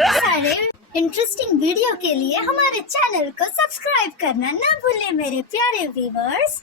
सारे interesting video के लिए हमारे चैनल को सब्सक्राइब करना ना भूलें मेरे प्यारे व्यूअर्स।